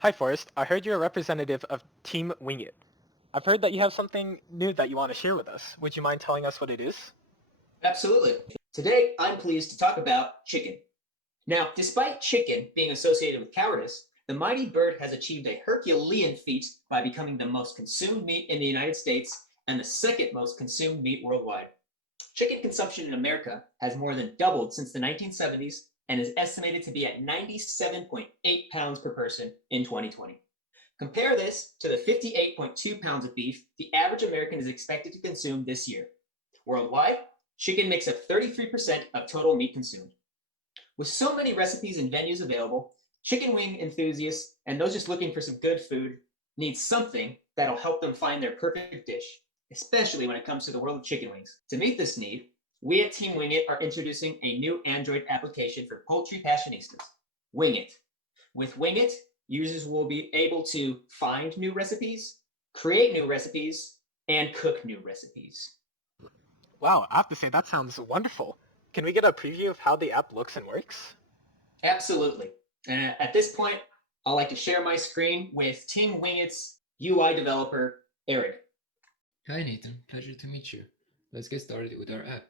Hi, Forrest. I heard you're a representative of Team Wingit. I've heard that you have something new that you want to share with us. Would you mind telling us what it is? Absolutely. Today, I'm pleased to talk about chicken. Now, despite chicken being associated with cowardice, the mighty bird has achieved a Herculean feat by becoming the most consumed meat in the United States and the second most consumed meat worldwide. Chicken consumption in America has more than doubled since the 1970s and is estimated to be at 97.8 pounds per person in 2020. Compare this to the 58.2 pounds of beef the average American is expected to consume this year. Worldwide, chicken makes up 33% of total meat consumed. With so many recipes and venues available, chicken wing enthusiasts and those just looking for some good food need something that'll help them find their perfect dish, especially when it comes to the world of chicken wings. To meet this need, we at Team Wingit are introducing a new Android application for poultry passionistas, Wingit. With Wingit, users will be able to find new recipes, create new recipes, and cook new recipes. Wow, I have to say that sounds wonderful. Can we get a preview of how the app looks and works? Absolutely. At this point, I'd like to share my screen with Team Wingit's UI developer, Eric. Hi Nathan, pleasure to meet you. Let's get started with our app.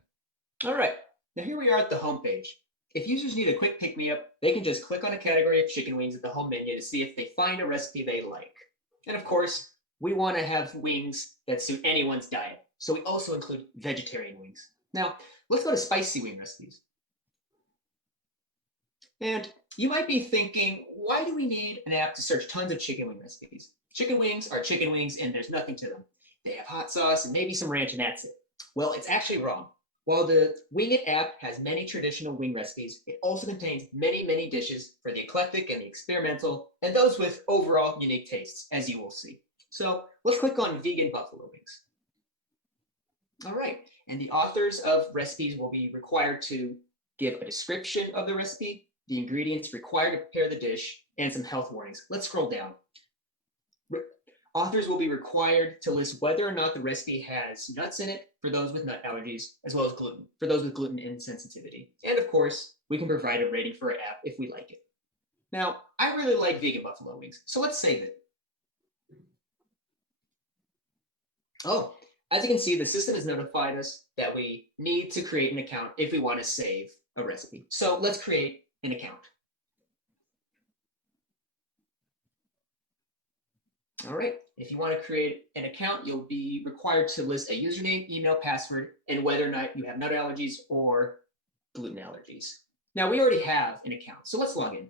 All right, now here we are at the homepage. If users need a quick pick me up, they can just click on a category of chicken wings at the home menu to see if they find a recipe they like. And of course, we want to have wings that suit anyone's diet, so we also include vegetarian wings. Now, let's go to spicy wing recipes. And you might be thinking, why do we need an app to search tons of chicken wing recipes? Chicken wings are chicken wings and there's nothing to them. They have hot sauce and maybe some ranch and that's it. Well, it's actually wrong. While the Wingit app has many traditional wing recipes, it also contains many, many dishes for the eclectic and the experimental, and those with overall unique tastes, as you will see. So let's click on vegan buffalo wings. All right, and the authors of recipes will be required to give a description of the recipe, the ingredients required to prepare the dish, and some health warnings. Let's scroll down. Authors will be required to list whether or not the recipe has nuts in it for those with nut allergies, as well as gluten for those with gluten insensitivity. And of course, we can provide a rating for our app if we like it. Now, I really like vegan buffalo wings, so let's save it. Oh, as you can see, the system has notified us that we need to create an account if we want to save a recipe. So let's create an account. All right, if you want to create an account, you'll be required to list a username, email, password, and whether or not you have nut allergies or gluten allergies. Now, we already have an account, so let's log in.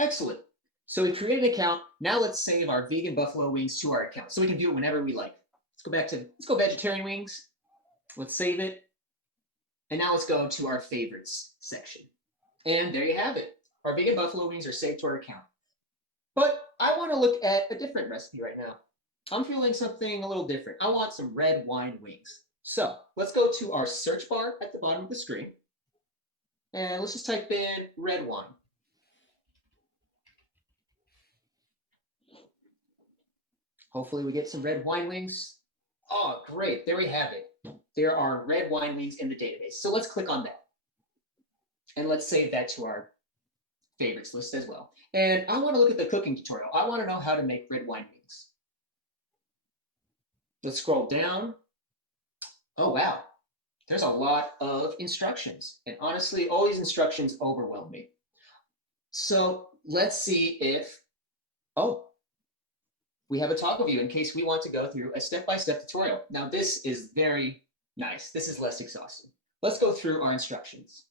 Excellent. So we created an account. Now let's save our vegan buffalo wings to our account so we can do it whenever we like. Let's go vegetarian wings. Let's save it. And now let's go to our favorites section. And there you have it. Our vegan buffalo wings are saved to our account. But I want to look at a different recipe right now. I'm feeling something a little different. I want some red wine wings. So let's go to our search bar at the bottom of the screen. And let's just type in red wine. Hopefully we get some red wine wings. Oh, great. There we have it. There are red wine wings in the database. So let's click on that. And let's save that to our favorites list as well. And I want to look at the cooking tutorial. I want to know how to make red wine wings. Let's scroll down. Oh, wow. There's a lot of instructions. And honestly, all these instructions overwhelm me. So let's see if, oh, we have a toggle view in case we want to go through a step-by-step tutorial. Now, this is very nice. This is less exhausting. Let's go through our instructions.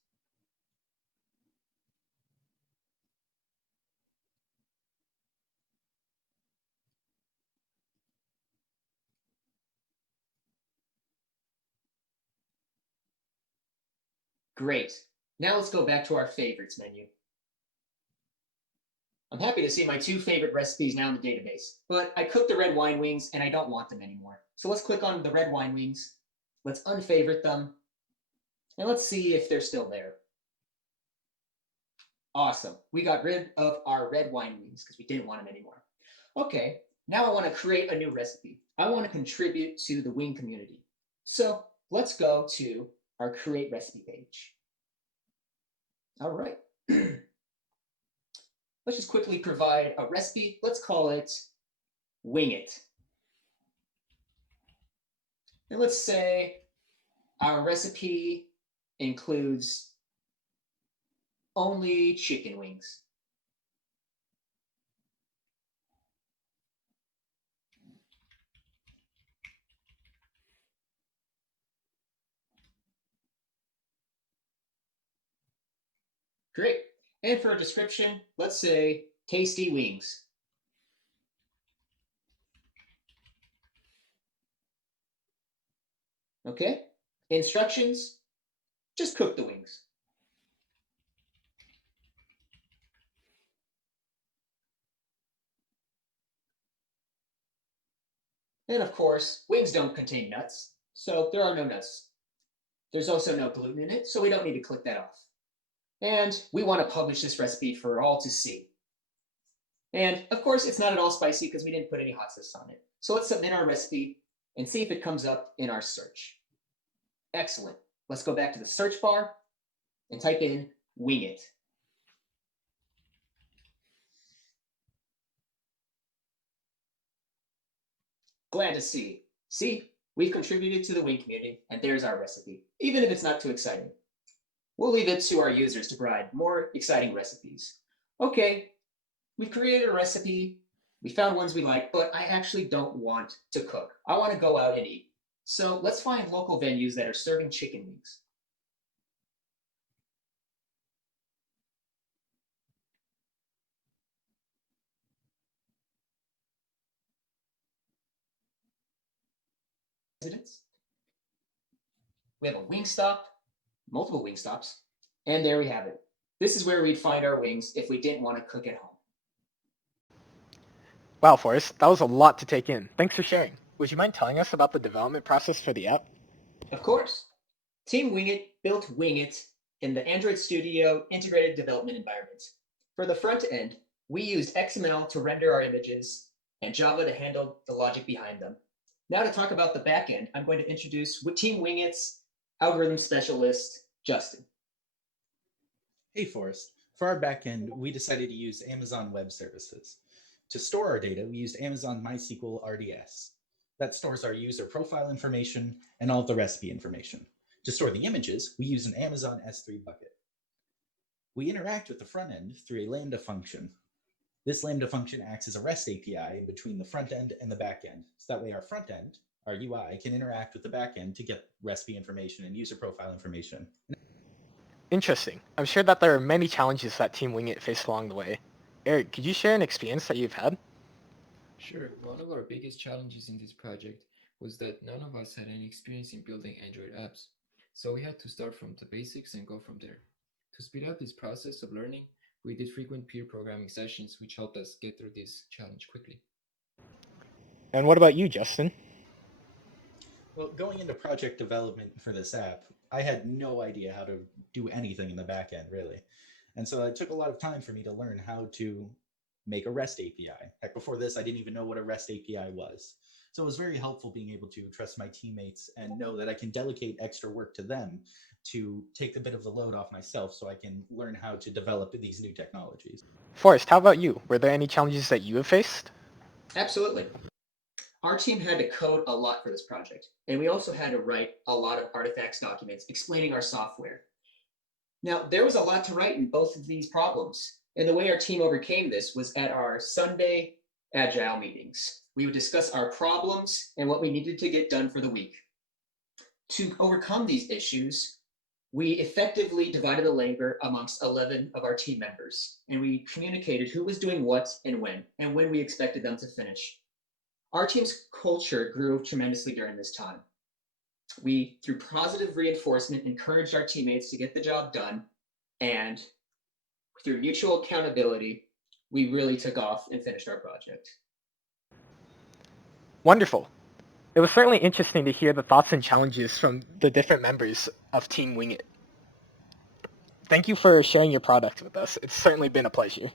Great. Now let's go back to our favorites menu. I'm happy to see my two favorite recipes now in the database, but I cooked the red wine wings and I don't want them anymore. So let's click on the red wine wings. Let's unfavorite them. And let's see if they're still there. Awesome. We got rid of our red wine wings because we didn't want them anymore. Okay, now I want to create a new recipe. I want to contribute to the wing community. So let's go to our create recipe page. All right. Let's just quickly provide a recipe. Let's call it Wing It. And let's say our recipe includes only chicken wings. Great. And for a description, let's say tasty wings. Okay? Instructions, just cook the wings. And of course, wings don't contain nuts, so there are no nuts. There's also no gluten in it, so we don't need to click that off. And we want to publish this recipe for all to see. And of course, it's not at all spicy because we didn't put any hot sauce on it. So let's submit our recipe and see if it comes up in our search. Excellent. Let's go back to the search bar and type in Wing It. Glad to see. See, we've contributed to the wing community, and there's our recipe, even if it's not too exciting. We'll leave it to our users to provide more exciting recipes. Okay, we've created a recipe, we found ones we like, but I actually don't want to cook. I want to go out and eat. So let's find local venues that are serving chicken wings. We have a wing stop, multiple wing stops, and there we have it. This is where we'd find our wings if we didn't want to cook at home. Wow, Forrest, that was a lot to take in. Thanks for sharing. Would you mind telling us about the development process for the app? Of course. Team Wingit built Wingit in the Android Studio integrated development environment. For the front end, we used XML to render our images and Java to handle the logic behind them. Now to talk about the back end, I'm going to introduce Team Wingit's algorithm specialist, Justin. Hey, Forrest. For our backend, we decided to use Amazon Web Services. To store our data, we used Amazon MySQL RDS. That stores our user profile information and all of the recipe information. To store the images, we use an Amazon S3 bucket. We interact with the front end through a Lambda function. This Lambda function acts as a REST API in between the front end and the back end. So that way our front end, our UI, can interact with the back end to get recipe information and user profile information. Interesting. I'm sure that there are many challenges that Team Wingit faced along the way. Eric, could you share an experience that you've had? Sure, one of our biggest challenges in this project was that none of us had any experience in building Android apps. So we had to start from the basics and go from there. To speed up this process of learning, we did frequent peer programming sessions, which helped us get through this challenge quickly. And what about you, Justin? Well, going into project development for this app, I had no idea how to do anything in the back end, really. And so it took a lot of time for me to learn how to make a REST API. Heck, before this, I didn't even know what a REST API was. So it was very helpful being able to trust my teammates and know that I can delegate extra work to them to take a bit of the load off myself so I can learn how to develop these new technologies. Forrest, how about you? Were there any challenges that you have faced? Absolutely. Our team had to code a lot for this project, and we also had to write a lot of artifacts documents explaining our software. Now, there was a lot to write in both of these problems, and the way our team overcame this was at our Sunday Agile meetings. We would discuss our problems and what we needed to get done for the week. To overcome these issues, we effectively divided the labor amongst 11 of our team members, and we communicated who was doing what and when we expected them to finish. Our team's culture grew tremendously during this time. We, through positive reinforcement, encouraged our teammates to get the job done, and through mutual accountability, we really took off and finished our project. Wonderful. It was certainly interesting to hear the thoughts and challenges from the different members of Team Wingit. Thank you for sharing your product with us. It's certainly been a pleasure.